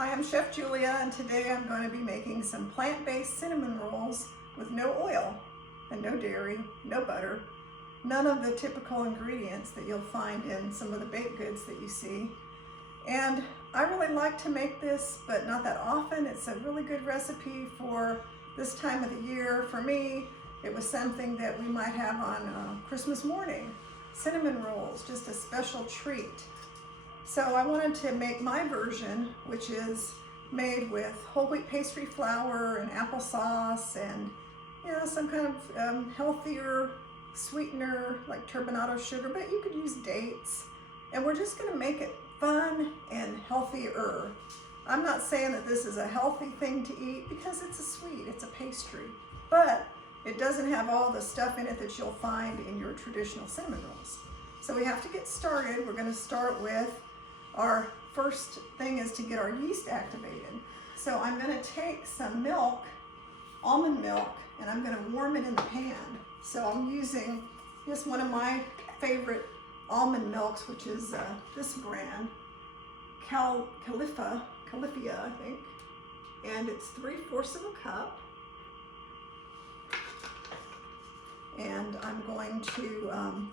Hi, I'm Chef Julia, and today I'm going to be making some plant-based cinnamon rolls with no oil and no dairy, no butter, none of the typical ingredients that you'll find in some of the baked goods that you see. And I really like to make this, but not that often. It's a really good recipe for this time of the year. For me, it was something that we might have on Christmas morning. Cinnamon rolls, just a special treat. So I wanted to make my version, which is made with whole wheat pastry flour and applesauce and, you know, some kind of healthier sweetener like turbinado sugar, but you could use dates. And we're just gonna make it fun and healthier. I'm not saying that this is a healthy thing to eat because it's a sweet, it's a pastry, but it doesn't have all the stuff in it that you'll find in your traditional cinnamon rolls. So we have to get started. We're gonna start with our first thing is to get our yeast activated. So I'm gonna take some milk, almond milk, and I'm gonna warm it in the pan. So I'm using just one of my favorite almond milks, which is this brand, Califia, I think. And it's 3/4 of a cup. And I'm going to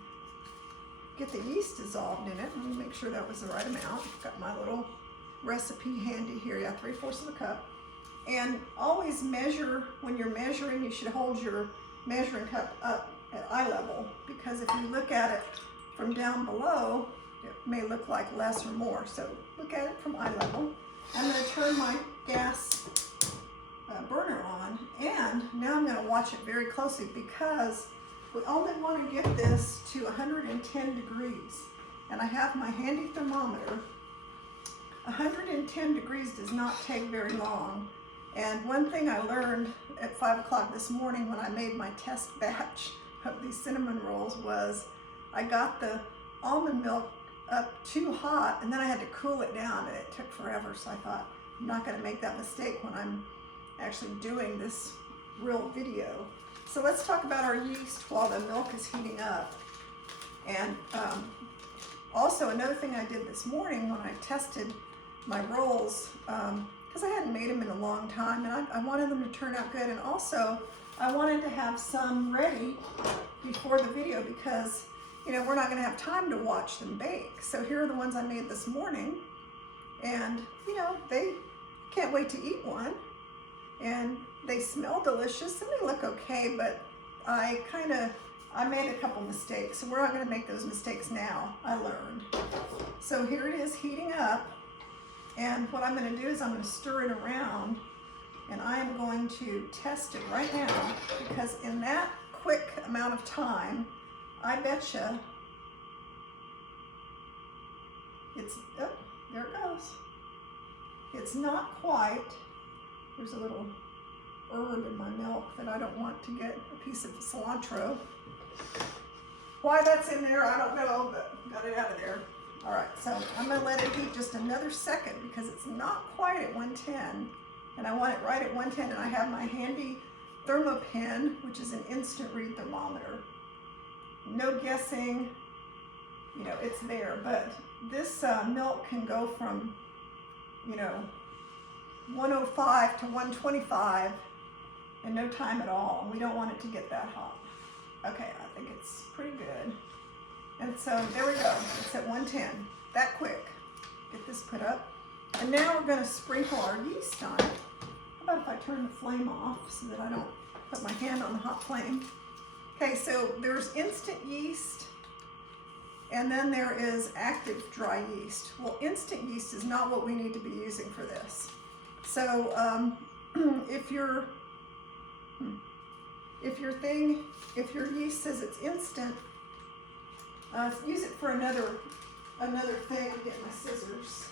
get the yeast dissolved in it. Let me make sure that was the right amount. Got my little recipe handy here. Yeah, 3/4 of a cup. And always measure, when you're measuring, you should hold your measuring cup up at eye level, because if you look at it from down below, it may look like less or more. So look at it from eye level. I'm gonna turn my gas burner on, and now I'm gonna watch it very closely because we only want to get this to 110 degrees. And I have my handy thermometer. 110 degrees does not take very long. And one thing I learned at 5 o'clock this morning when I made my test batch of these cinnamon rolls was I got the almond milk up too hot, and then I had to cool it down, and it took forever. So I thought, I'm not going to make that mistake when I'm actually doing this real video. So let's talk about our yeast while the milk is heating up. And also another thing I did this morning when I tested my rolls, because I hadn't made them in a long time, and I wanted them to turn out good. And also I wanted to have some ready before the video because, you know, we're not going to have time to watch them bake. So here are the ones I made this morning, and you know, they can't wait to eat one. And they smell delicious and they look okay, but I made a couple mistakes, so we're not going to make those mistakes now. I learned. So here it is heating up, and what I'm going to do is I'm going to stir it around, and I am going to test it right now, because in that quick amount of time, I betcha it's, oh, there it goes. It's not quite. There's a little herb in my milk that I don't want to get a piece of cilantro. Why that's in there, I don't know, but got it out of there. All right, so I'm gonna let it heat just another second because it's not quite at 110, and I want it right at 110, and I have my handy thermopen, which is an instant read thermometer. No guessing, you know, it's there, but this milk can go from, you know, 105 to 125 in no time at all. We don't want it to get that hot. Okay, I think it's pretty good. And so there we go. It's at 110. That quick. Get this put up. And now we're going to sprinkle our yeast on it. How about if I turn the flame off so that I don't put my hand on the hot flame? Okay, so there's instant yeast, and then there is active dry yeast. Well, instant yeast is not what we need to be using for this. So if your yeast says it's instant, use it for another thing. Get my scissors,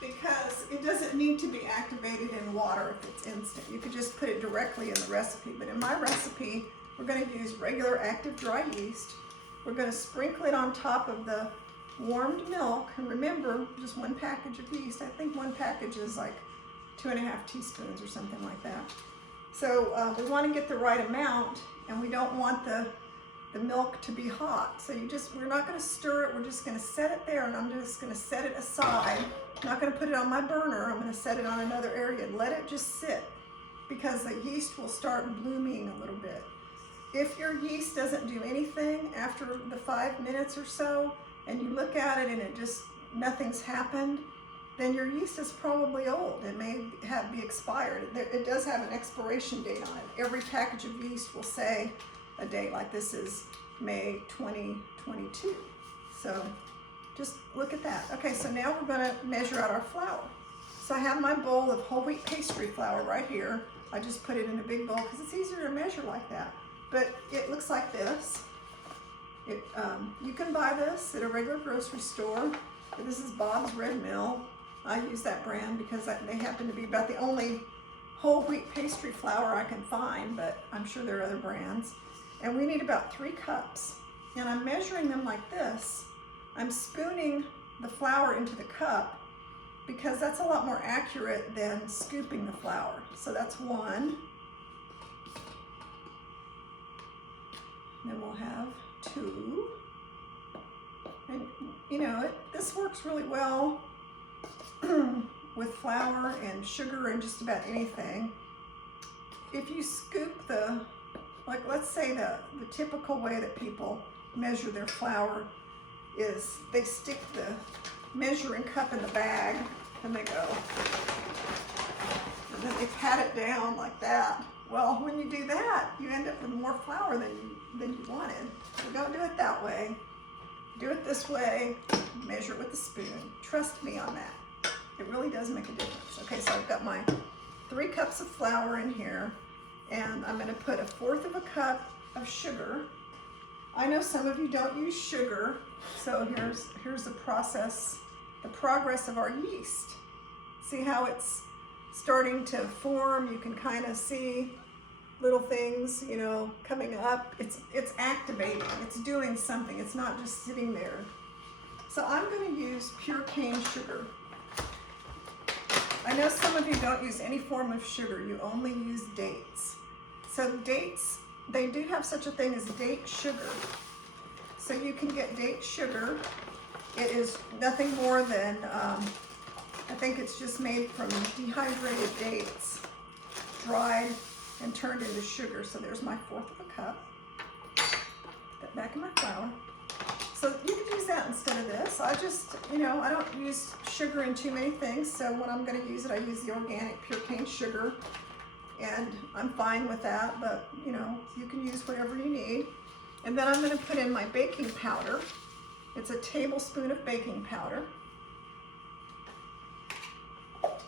because it doesn't need to be activated in water if it's instant. You could just put it directly in the recipe. But in my recipe, we're going to use regular active dry yeast. We're going to sprinkle it on top of the warmed milk, and remember, just one package of yeast. I think one package is like 2.5 teaspoons or something like that. So we want to get the right amount, and we don't want the the milk to be hot. So we're not going to stir it, we're just going to set it there, and I'm just going to set it aside. I'm not going to put it on my burner, I'm going to set it on another area and let it just sit, because the yeast will start blooming a little bit. If your yeast doesn't do anything after the 5 minutes or so, and you look at it and nothing's happened, then your yeast is probably old. It may be expired. It does have an expiration date on it. Every package of yeast will say a date, like this is May 2022. So just look at that. Okay, so now we're gonna measure out our flour. So I have my bowl of whole wheat pastry flour right here. I just put it in a big bowl because it's easier to measure like that. But it looks like this. You can buy this at a regular grocery store. This is Bob's Red Mill. I use that brand because they happen to be about the only whole wheat pastry flour I can find, but I'm sure there are other brands. And we need about 3 cups. And I'm measuring them like this. I'm spooning the flour into the cup because that's a lot more accurate than scooping the flour. So that's 1. Then we'll have 2. And you know, this works really well with flour and sugar and just about anything. If you scoop like let's say the typical way that people measure their flour is they stick the measuring cup in the bag and they go, and then they pat it down like that. Well, when you do that, you end up with more flour than you wanted. So don't do it that way. Do it this way, measure it with a spoon. Trust me on that. It really does make a difference. Okay, so I've got my 3 cups of flour in here, and I'm gonna put 1/4 cup of sugar. I know some of you don't use sugar, so here's the progress of our yeast. See how it's starting to form? You can kind of see little things, you know, coming up. It's activating, it's doing something. It's not just sitting there. So I'm going to use pure cane sugar. I know some of you don't use any form of sugar. You only use dates. So dates, they do have such a thing as date sugar. So you can get date sugar. It is nothing more than, I think it's just made from dehydrated dates, dried and turned into sugar. So there's my 1/4 cup. Put that back in my flour. So you could use that instead of this. I just, you know, I don't use sugar in too many things. So when I'm going to use it, I use the organic pure cane sugar. And I'm fine with that, but you know, you can use whatever you need. And then I'm going to put in my baking powder. It's a tablespoon of baking powder.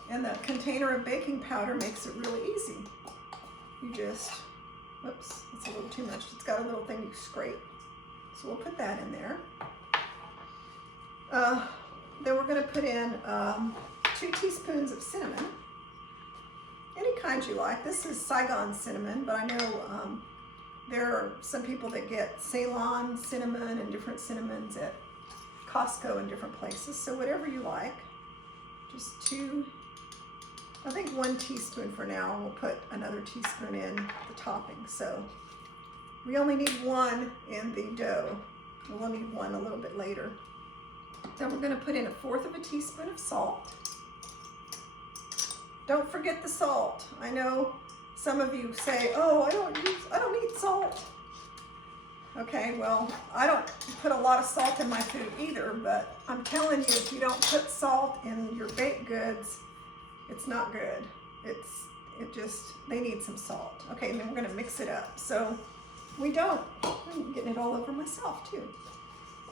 And the container of baking powder makes it really easy. You just, whoops, it's a little too much. It's got a little thing you scrape. So we'll put that in there. Then we're going to put in 2 teaspoons of cinnamon. Any kind you like. This is Saigon cinnamon, but I know there are some people that get Ceylon cinnamon and different cinnamons at Costco and different places. So whatever you like. Just 2, I think 1 teaspoon for now. We'll put another teaspoon in the topping. So we only need 1 in the dough. We'll need 1 a little bit later. Then we're going to put in 1/4 teaspoon of salt. Don't forget the salt. I know some of you say, oh, I don't need salt. Okay, well, I don't put a lot of salt in my food either, but I'm telling you, if you don't put salt in your baked goods, it's not good. They need some salt. Okay, and then we're gonna mix it up. So I'm getting it all over myself too.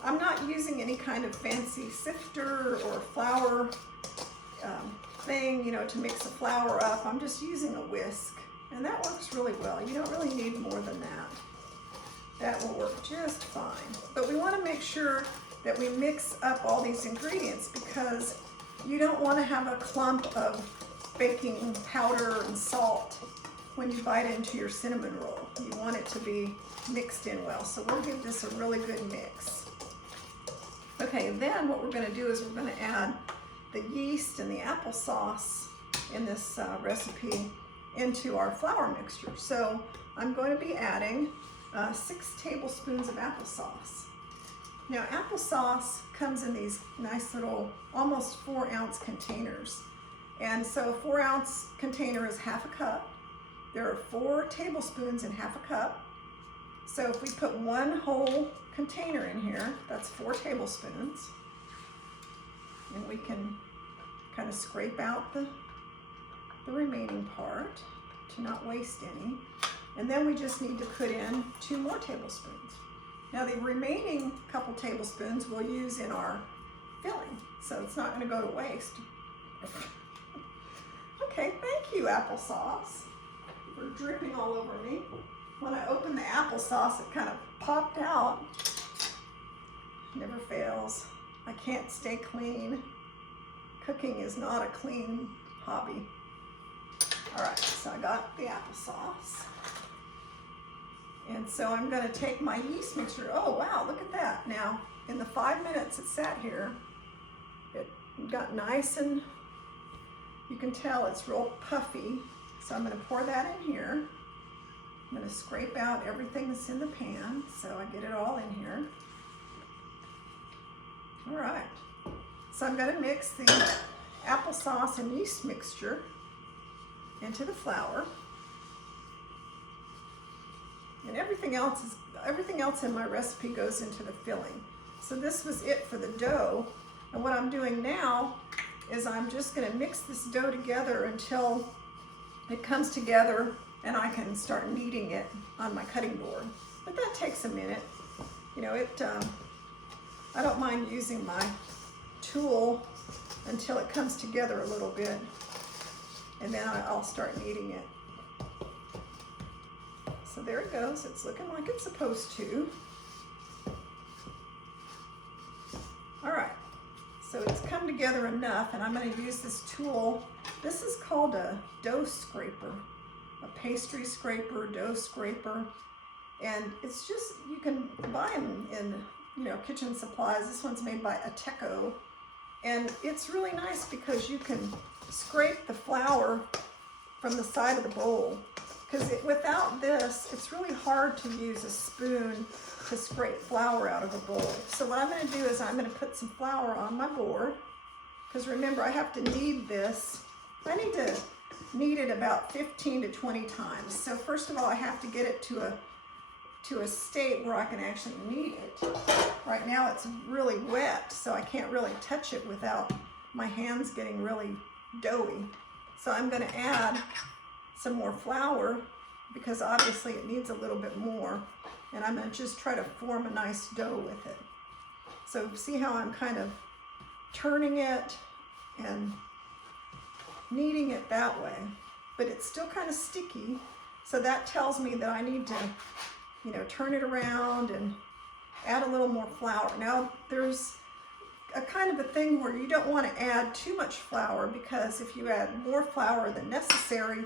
I'm not using any kind of fancy sifter or flour thing, you know, to mix the flour up. I'm just using a whisk, and that works really well. You don't really need more than that. That will work just fine. But we want to make sure that we mix up all these ingredients, because you don't want to have a clump of baking powder and salt when you bite into your cinnamon roll. You want it to be mixed in well. So we'll give this a really good mix. Okay, then what we're going to do is we're going to add the yeast and the applesauce in this recipe into our flour mixture. So I'm going to be adding 6 tablespoons of applesauce. Now applesauce comes in these nice little almost 4-ounce containers. And so a 4-ounce container is half a cup. There are 4 tablespoons in half a cup. So if we put 1 whole container in here, that's 4 tablespoons. And we can kind of scrape out the remaining part to not waste any. And then we just need to put in 2 more tablespoons. Now the remaining couple tablespoons we'll use in our filling, so it's not going to go to waste. Okay, thank you, applesauce, for dripping all over me. When I opened the applesauce, it kind of popped out. Never fails. I can't stay clean. Cooking is not a clean hobby. All right, so I got the applesauce. And so I'm going to take my yeast mixture. Oh, wow, look at that. Now, in the 5 minutes it sat here, it got nice and you can tell it's real puffy. So I'm going to pour that in here. I'm going to scrape out everything that's in the pan so I get it all in here. All right. So I'm going to mix the applesauce and yeast mixture into the flour. And everything else in my recipe goes into the filling. So this was it for the dough. And what I'm doing now is I'm just going to mix this dough together until it comes together and I can start kneading it on my cutting board. But that takes a minute. You know, I don't mind using my tool until it comes together a little bit. And then I'll start kneading it. So there it goes. It's looking like it's supposed to. All right. So it's come together enough, and I'm going to use this tool. This is called a dough scraper, a pastry scraper, dough scraper. And it's just, you can buy them in, you know, kitchen supplies. This one's made by Ateco. And it's really nice because you can scrape the flour from the side of the bowl. Because without this, it's really hard to use a spoon to scrape flour out of a bowl. So what I'm going to do is I'm going to put some flour on my board. Because remember, I have to knead this. I need to knead it about 15 to 20 times. So first of all, I have to get it to a state where I can actually knead it. Right now it's really wet, so I can't really touch it without my hands getting really doughy. So I'm going to add some more flour because obviously it needs a little bit more, and I'm going to just try to form a nice dough with it. So see how I'm kind of turning it and kneading it that way, but it's still kind of sticky, so that tells me that I need to, you know, turn it around and add a little more flour. Now there's a kind of a thing where you don't want to add too much flour, because if you add more flour than necessary,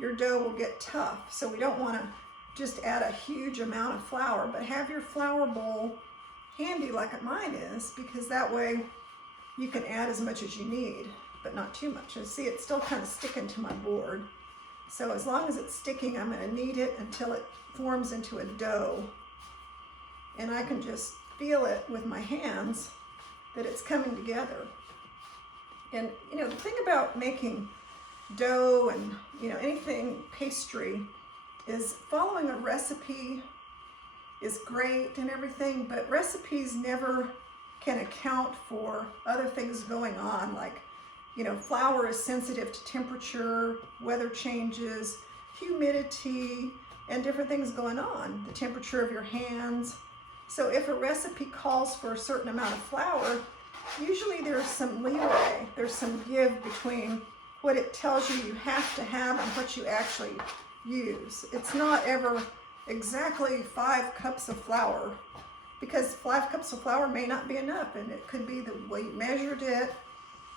your dough will get tough. So we don't want to just add a huge amount of flour, but have your flour bowl handy like mine is, because that way you can add as much as you need, but not too much. And see, it's still kind of sticking to my board. So as long as it's sticking, I'm going to knead it until it forms into a dough. And I can just feel it with my hands that it's coming together. And you know, the thing about making dough and, you know, anything pastry is following a recipe is great and everything, but recipes never can account for other things going on. Like, you know, flour is sensitive to temperature, weather changes, humidity, and different things going on, the temperature of your hands. So if a recipe calls for a certain amount of flour, usually there's some leeway, there's some give between what it tells you have to have and what you actually use. It's not ever exactly 5 cups of flour, because 5 cups of flour may not be enough, and it could be the way you measured it.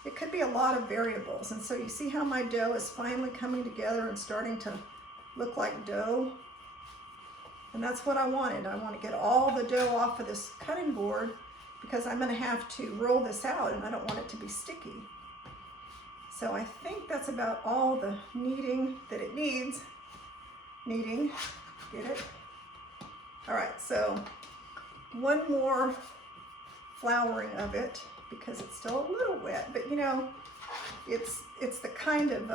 It could be a lot of variables. And so you see how my dough is finally coming together and starting to look like dough? And that's what I wanted. I want to get all the dough off of this cutting board, because I'm going to have to roll this out and I don't want it to be sticky. So I think that's about all the kneading that it needs. Kneading, get it? All right, so one more flouring of it because it's still a little wet, but you know, it's the kind of,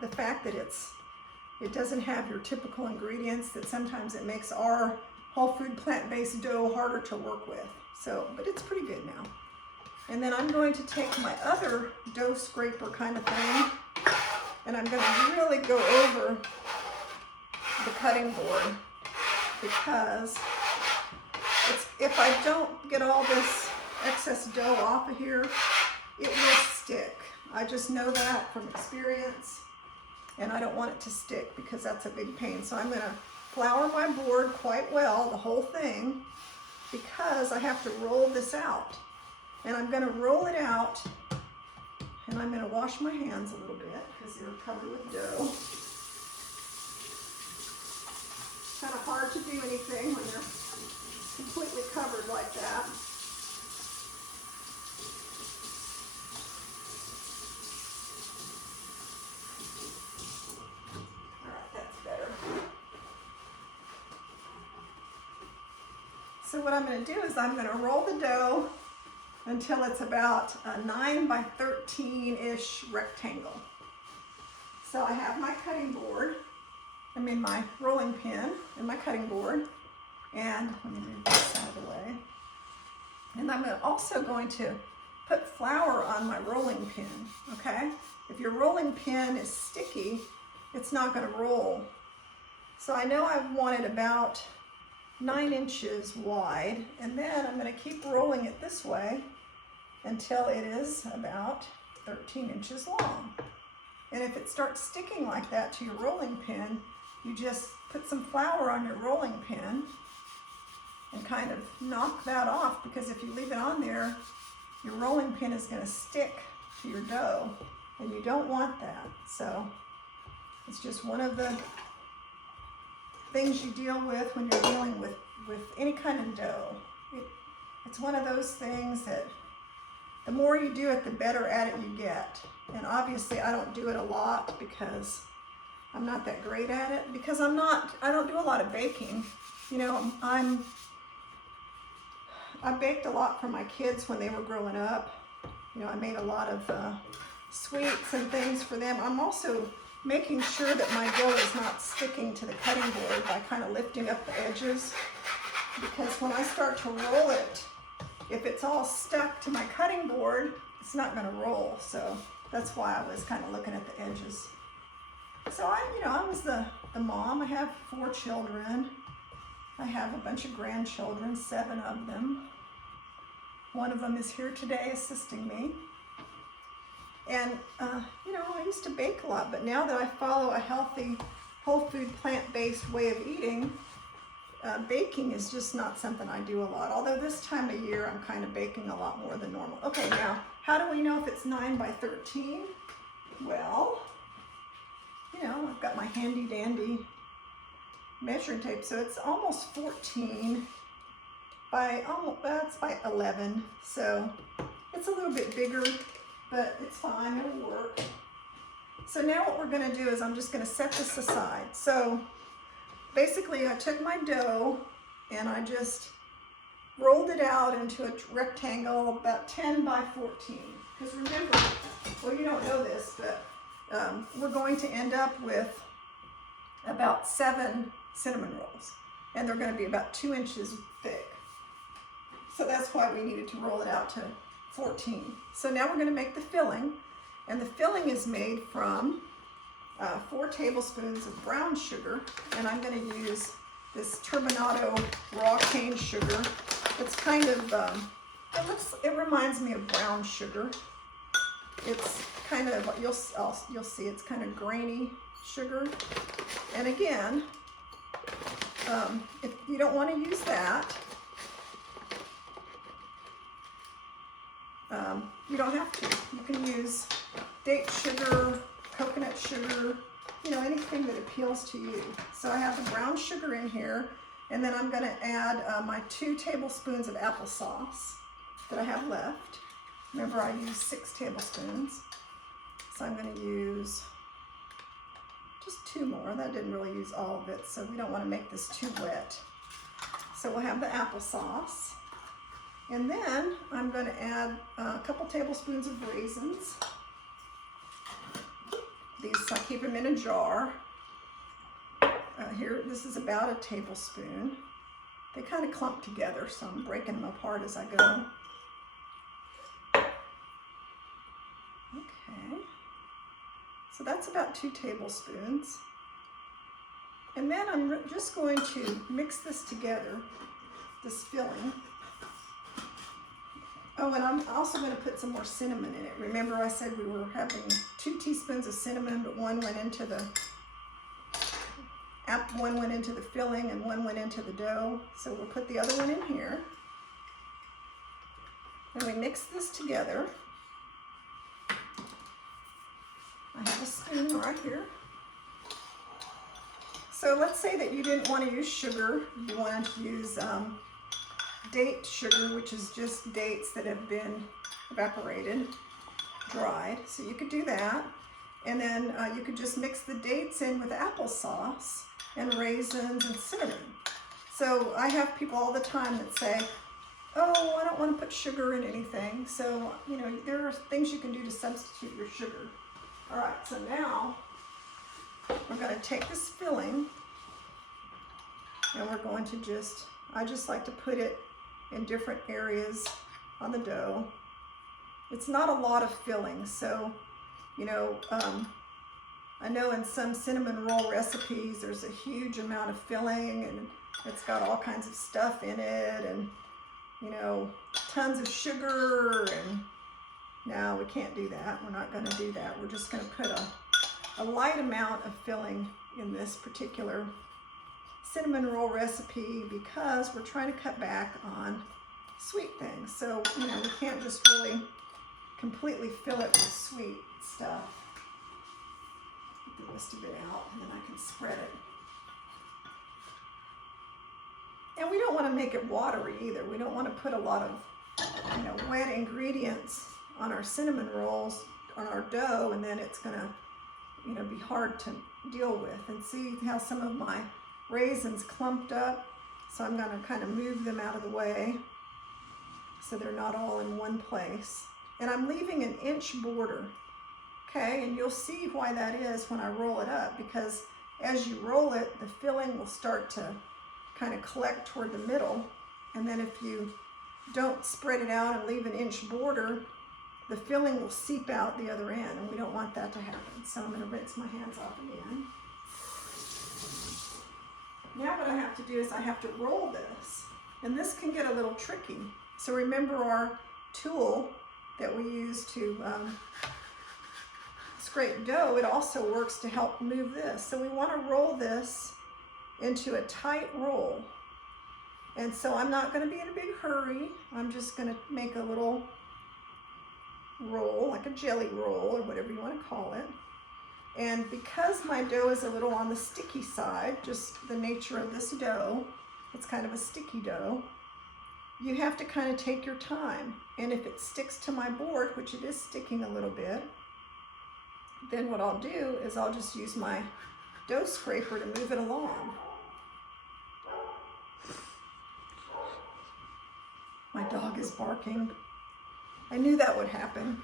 the fact that it doesn't have your typical ingredients that sometimes it makes our whole food plant-based dough harder to work with. So, but it's pretty good now. And then I'm going to take my other dough scraper kind of thing, and I'm going to really go over the cutting board because if I don't get all this excess dough off of here, it will stick. I just know that from experience, and I don't want it to stick because that's a big pain. So I'm going to flour my board quite well, the whole thing, because I have to roll this out. And I'm going to roll it out, and I'm going to wash my hands a little bit because they're covered with dough. It's kind of hard to do anything when you're completely covered like that. All right, that's better. So what I'm going to do is I'm going to roll the dough until it's about a 9 by 13-ish rectangle. So I have my cutting board, my rolling pin and my cutting board, and let me move this out of the way. And I'm also going to put flour on my rolling pin, okay? If your rolling pin is sticky, it's not going to roll. So I know I want it about 9 inches wide, and then I'm going to keep rolling it this way until it is about 13 inches long. And if it starts sticking like that to your rolling pin, you just put some flour on your rolling pin and kind of knock that off, because if you leave it on there, your rolling pin is going to stick to your dough, and you don't want that. So it's just one of the things you deal with when you're dealing with any kind of dough. It's one of those things that the more you do it, the better at it you get. And obviously I don't do it a lot because I'm not that great at it, because I don't do a lot of baking. You know, I baked a lot for my kids when they were growing up. You know, I made a lot of sweets and things for them. I'm also making sure that my dough is not sticking to the cutting board by kind of lifting up the edges, because when I start to roll it, if it's all stuck to my cutting board, it's not going to roll. So that's why I was kind of looking at the edges. So I was the mom. I have 4 children. I have a bunch of grandchildren, 7 of them. One of them is here today assisting me. And, I used to bake a lot, but now that I follow a healthy, whole food, plant-based way of eating, baking is just not something I do a lot. Although this time of year, I'm kind of baking a lot more than normal. Okay, now, how do we know if it's 9 by 13? Well, I've got my handy dandy measuring tape, so it's almost 14 by, that's by 11. So it's a little bit bigger, but it's fine, it'll work. So now what we're gonna do is I'm just gonna set this aside. So basically I took my dough and I just rolled it out into a rectangle about 10 by 14. Because remember, well, you don't know this, but we're going to end up with about 7 cinnamon rolls, and they're going to be about 2 inches thick. So that's why we needed to roll it out to 14. So now we're going to make the filling, and the filling is made from 4 tablespoons of brown sugar, and I'm going to use this turbinado raw cane sugar. It's kind of, it reminds me of brown sugar. It's kind of, you'll see, it's kind of grainy sugar. And again, if you don't want to use that, you don't have to. You can use date sugar, coconut sugar, anything that appeals to you. So I have the brown sugar in here, and then I'm going to add my 2 tablespoons of applesauce that I have left. Remember, I used 6 tablespoons. So I'm going to use just 2 more. That didn't really use all of it, so we don't want to make this too wet. So we'll have the applesauce. And then I'm going to add a couple tablespoons of raisins. These, I keep them in a jar. Here, this is about a tablespoon. They kind of clump together, so I'm breaking them apart as I go. Okay, so that's about 2 tablespoons. And then I'm just going to mix this together, this filling. Oh, and I'm also going to put some more cinnamon in it. Remember I said we were having 2 teaspoons of cinnamon, but one went into the filling and one went into the dough. So we'll put the other one in here. And we mix this together. I have a spoon right here. So let's say that you didn't want to use sugar. You wanted to use date sugar, which is just dates that have been evaporated, dried. So you could do that. And then you could just mix the dates in with applesauce and raisins and cinnamon. So I have people all the time that say, oh, I don't want to put sugar in anything. So, you know, there are things you can do to substitute your sugar. All right, so now we're going to take this filling and we're going to I just like to put it in different areas on the dough. It's not a lot of filling, so, you know, I know in some cinnamon roll recipes there's a huge amount of filling and it's got all kinds of stuff in it and, you know, tons of sugar, and no, we can't do that. We're not going to do that. We're just going to put a light amount of filling in this particular cinnamon roll recipe because we're trying to cut back on sweet things. So, you know, we can't just really completely fill it with sweet stuff. Get the rest of it out and then I can spread it. And we don't want to make it watery either. We don't want to put a lot of, you know, wet ingredients on our cinnamon rolls, on our dough, and then it's going to, you know, be hard to deal with. And see how some of my raisins clumped up? So I'm going to kind of move them out of the way so they're not all in one place. And I'm leaving an inch border. Okay, and you'll see why that is when I roll it up, because as you roll it, the filling will start to kind of collect toward the middle. And then if you don't spread it out and leave an inch border, the filling will seep out the other end, and we don't want that to happen. So I'm going to rinse my hands off again. Now what I have to do is I have to roll this, and this can get a little tricky. So remember our tool that we use to scrape dough, it also works to help move this. So we want to roll this into a tight roll. And so I'm not going to be in a big hurry. I'm just going to make a little roll, like a jelly roll or whatever you want to call it. And because my dough is a little on the sticky side, just the nature of this dough, it's kind of a sticky dough, you have to kind of take your time. And if it sticks to my board, which it is sticking a little bit, then what I'll do is I'll just use my dough scraper to move it along. My dog is barking. I knew that would happen.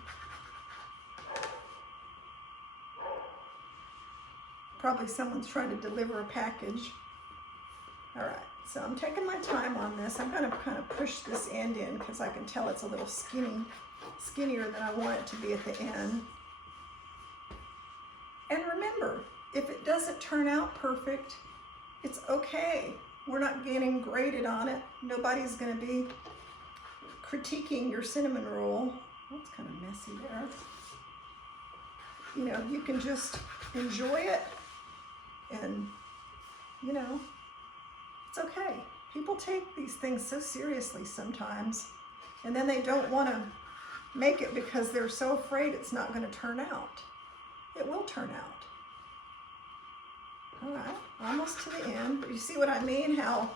Probably someone's trying to deliver a package. All right, so I'm taking my time on this. I'm going to kind of push this end in because I can tell it's a little skinnier than I want it to be at the end. And remember, if it doesn't turn out perfect, it's okay. We're not getting graded on it. Nobody's going to be critiquing your cinnamon roll. That's kind of messy there. You know, you can just enjoy it, and, you know, it's okay. People take these things so seriously sometimes, and then they don't want to make it because they're so afraid it's not going to turn out. It will turn out. All right, almost to the end. But you see what I mean? How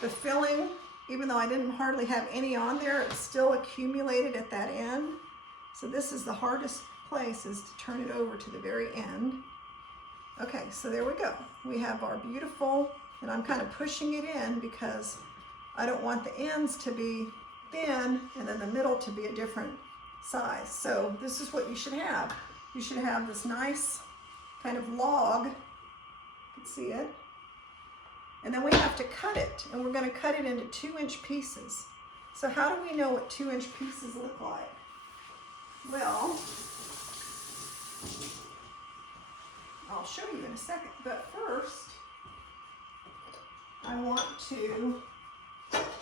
the filling, even though I didn't hardly have any on there, it's still accumulated at that end. So this is the hardest place, is to turn it over to the very end. Okay, so there we go. We have our beautiful, and I'm kind of pushing it in because I don't want the ends to be thin and then the middle to be a different size. So this is what you should have. You should have this nice kind of log, you can see it. And then we have to cut it, and we're going to cut it into 2-inch pieces. So how do we know what 2-inch pieces look like? Well, I'll show you in a second, but first I want to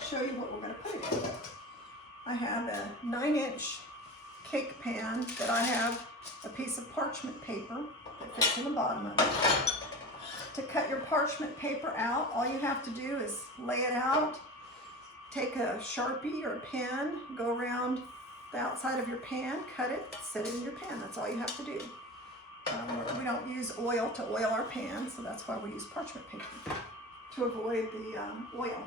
show you what we're going to put it in. I have a 9-inch cake pan that I have a piece of parchment paper that fits in the bottom of it. To cut your parchment paper out, all you have to do is lay it out, take a Sharpie or a pen, go around the outside of your pan, cut it, set it in your pan. That's all you have to do. We don't use oil to oil our pan, so that's why we use parchment paper, to avoid the oil.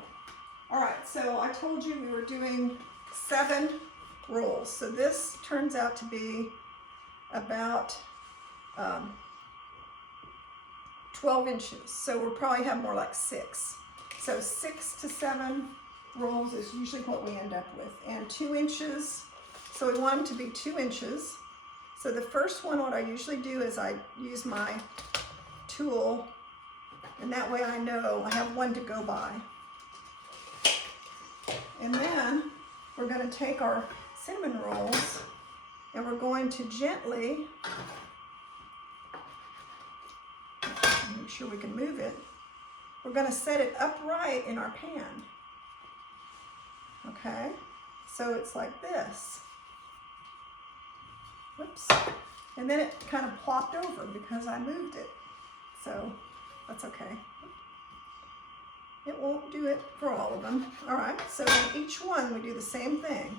All right, so I told you we were doing 7 rolls. So this turns out to be about 12 inches. So we'll probably have more like 6. So 6 to 7 rolls is usually what we end up with. And 2 inches, so we want them to be 2 inches. So the first one, what I usually do is I use my tool, and that way I know I have one to go by. And then we're going to take our cinnamon rolls and we're going to gently, make sure we can move it, we're going to set it upright in our pan. Okay, so it's like this. Whoops. And then it kind of plopped over because I moved it. So that's okay. It won't do it for all of them. All right, so in each one we do the same thing.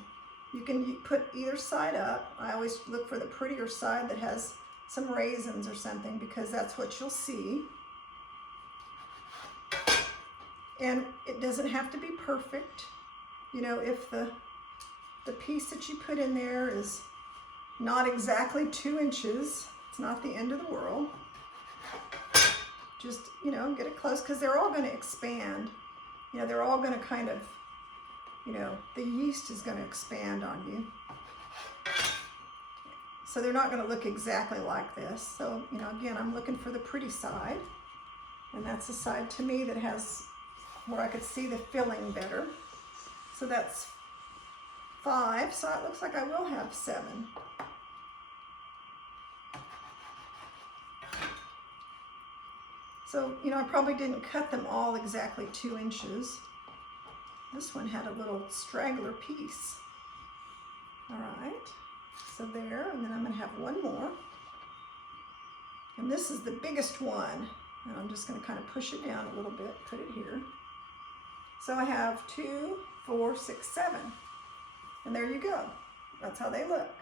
You can put either side up. I always look for the prettier side that has some raisins or something because that's what you'll see. And it doesn't have to be perfect. You know, if the piece that you put in there is not exactly 2 inches, it's not the end of the world. Just, you know, get it close because they're all going to expand. You know, they're all going to kind of, you know, the yeast is going to expand on you. So they're not going to look exactly like this. So, you know, again, I'm looking for the pretty side. And that's the side to me that has, where I could see the filling better. So that's 5. So it looks like I will have 7. So, you know, I probably didn't cut them all exactly 2 inches. This one had a little straggler piece. All right, so there, and then I'm gonna have one more. And this is the biggest one. And I'm just gonna kind of push it down a little bit, put it here. So I have 2, 4, 6, 7. And there you go. That's how they look.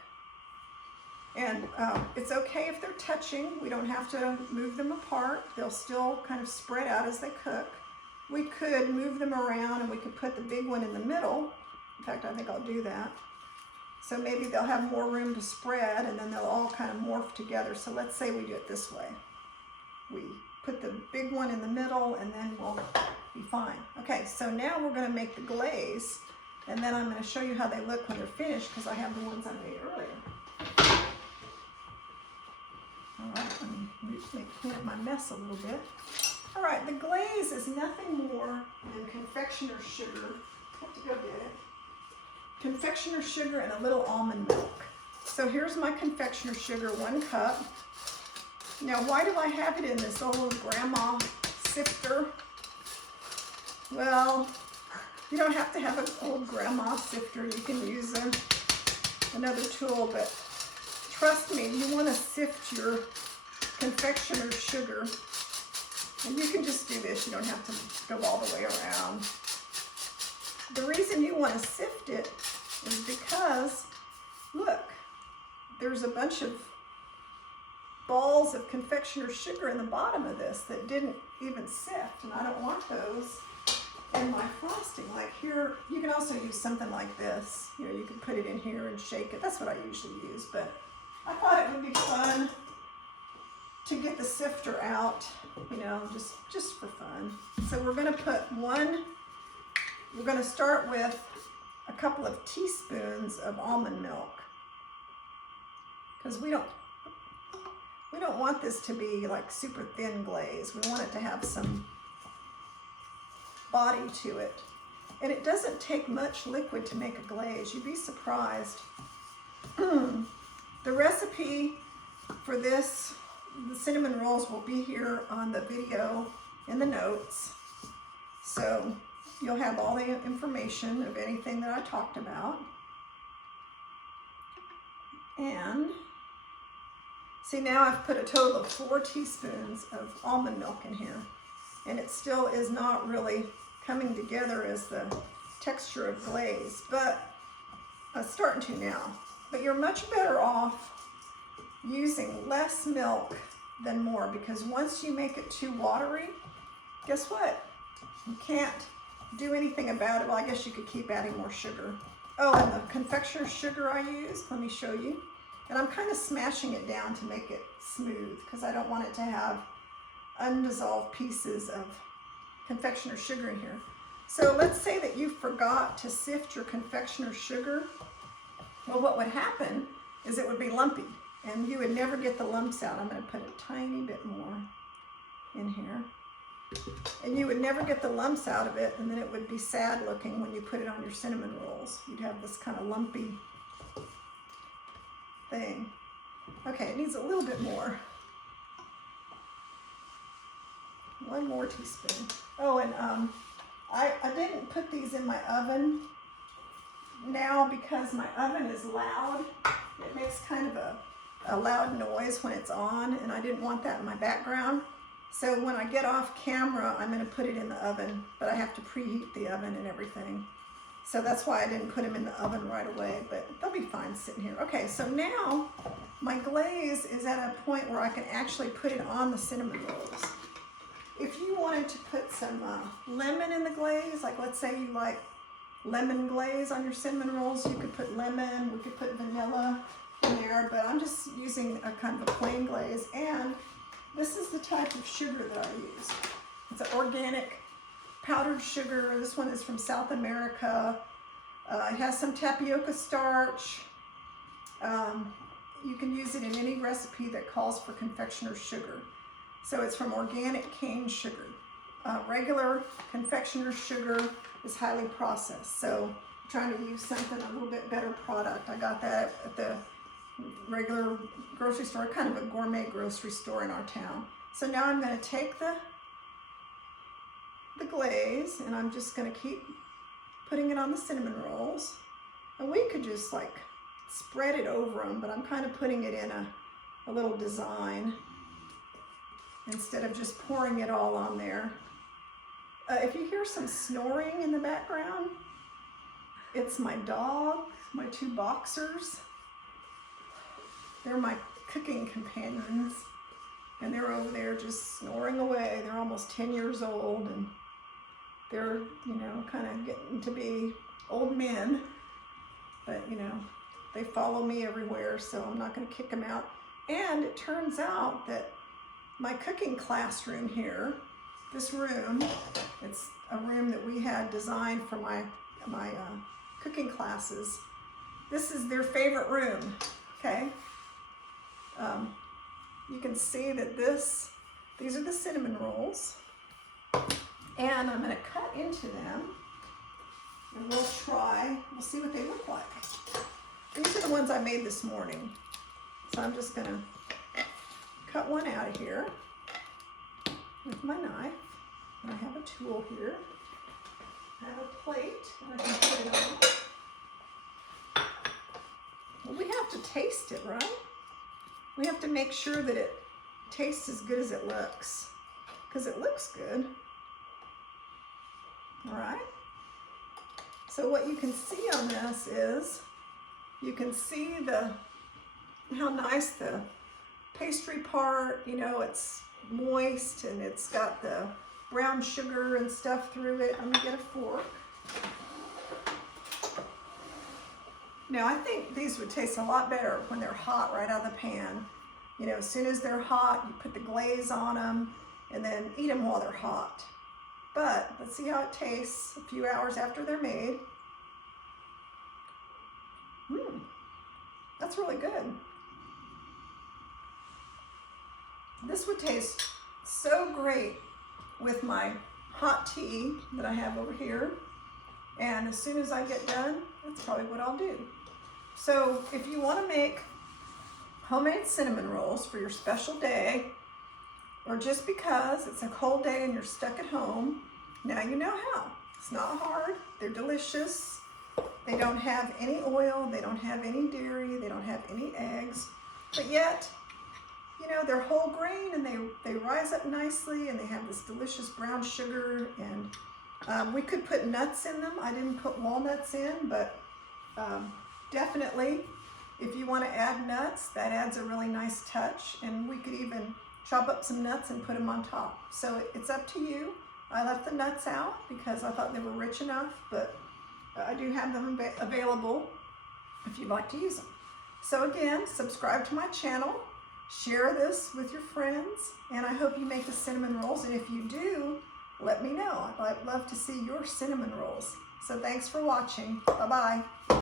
And it's okay if they're touching. We don't have to move them apart. They'll still kind of spread out as they cook. We could move them around and we could put the big one in the middle. In fact, I think I'll do that. So maybe they'll have more room to spread and then they'll all kind of morph together. So let's say we do it this way. We put the big one in the middle and then we'll be fine. Okay, so now we're gonna make the glaze and then I'm gonna show you how they look when they're finished because I have the ones I made earlier. All right, let me clean up my mess a little bit. All right, the glaze is nothing more than confectioner sugar. I have to go get it. Confectioner sugar and a little almond milk. So here's my confectioner sugar, 1 cup. Now, why do I have it in this old grandma sifter? Well, you don't have to have an old grandma sifter. You can use another tool, but trust me, you want to sift your confectioner sugar. And you can just do this. You don't have to go all the way around. The reason you want to sift it is because, look, there's a bunch of balls of confectioner sugar in the bottom of this that didn't even sift, and I don't want those in my frosting. Like here, you can also use something like this. You know, you can put it in here and shake it. That's what I usually use, but I thought it would be fun to get the sifter out, you know, just for fun. So we're gonna put 1 we're going to start with a couple of teaspoons of almond milk, because we don't want this to be like super thin glaze. We want it to have some body to it. And it doesn't take much liquid to make a glaze. You'd be surprised. The recipe for this, the cinnamon rolls, will be here on the video in the notes. So you'll have all the information of anything that I talked about. And see, now I've put a total of 4 teaspoons of almond milk in here. And it still is not really coming together as the texture of glaze, but it's starting to now. But you're much better off using less milk than more, because once you make it too watery, guess what? You can't do anything about it. Well, I guess you could keep adding more sugar. Oh, and the confectioner sugar I used, let me show you. And I'm kind of smashing it down to make it smooth, because I don't want it to have undissolved pieces of confectioner sugar in here. So let's say that you forgot to sift your confectioner sugar. Well, what would happen is it would be lumpy, and you would never get the lumps out. I'm going to put a tiny bit more in here. And you would never get the lumps out of it, and then it would be sad looking when you put it on your cinnamon rolls. You'd have this kind of lumpy thing. Okay, it needs a little bit more. 1 more teaspoon. Oh, and I didn't put these in my oven now because my oven is loud. It makes kind of a loud noise when it's on, and I didn't want that in my background. So when I get off camera, I'm going to put it in the oven, but I have to preheat the oven and everything. So that's why I didn't put them in the oven right away, but they'll be fine sitting here. Okay, so now my glaze is at a point where I can actually put it on the cinnamon rolls. If you wanted to put some lemon in the glaze, like let's say you like lemon glaze on your cinnamon rolls, you could put lemon, we could put vanilla in there, but I'm just using a kind of a plain glaze. And this is the type of sugar that I use. It's an organic powdered sugar. This one is from South America. It has some tapioca starch. You can use it in any recipe that calls for confectioner sugar. So it's from organic cane sugar. Regular confectioner sugar is highly processed. So I'm trying to use something, a little bit better product. I got that at the regular grocery store, kind of a gourmet grocery store in our town. So now I'm going to take the glaze, and I'm just going to keep putting it on the cinnamon rolls. And we could just like spread it over them, but I'm kind of putting it in a little design instead of just pouring it all on there. If you hear some snoring in the background, it's my dog, my 2 boxers. They're my cooking companions, and they're over there just snoring away. They're almost 10 years old, and they're, you know, kind of getting to be old men, but, you know, they follow me everywhere, so I'm not going to kick them out. And it turns out that my cooking classroom here, this room, it's a room that we had designed for my cooking classes. This is their favorite room, okay? You can see that these are the cinnamon rolls, and I'm going to cut into them, and we'll see what they look like. These are the ones I made this morning, so I'm just going to cut one out of here with my knife, and I have a tool here. I have a plate, and I can put it on. Well, we have to taste it, right? We have to make sure that it tastes as good as it looks, because it looks good. All right. So what you can see on this is, you can see how nice the pastry part, you know, it's moist and it's got the brown sugar and stuff through it. I'm gonna get a fork. Now, I think these would taste a lot better when they're hot right out of the pan. You know, as soon as they're hot, you put the glaze on them and then eat them while they're hot. but let's see how it tastes a few hours after they're made. That's really good. This would taste so great with my hot tea that I have over here. And as soon as I get done, that's probably what I'll do. So if you want to make homemade cinnamon rolls for your special day, or just because it's a cold day and you're stuck at home, now you know how. It's not hard, they're delicious. They don't have any oil, they don't have any dairy, they don't have any eggs, but yet, you know, they're whole grain and they rise up nicely and they have this delicious brown sugar, and we could put nuts in them. I didn't put walnuts in, but definitely if you want to add nuts, that adds a really nice touch, and we could even chop up some nuts and put them on top. So it's up to you. I left the nuts out because I thought they were rich enough, but I do have them available if you'd like to use them. So again, subscribe to my channel, share this with your friends, and I hope you make the cinnamon rolls. And if you do, let me know. I'd love to see your cinnamon rolls. So thanks for watching. Bye-bye.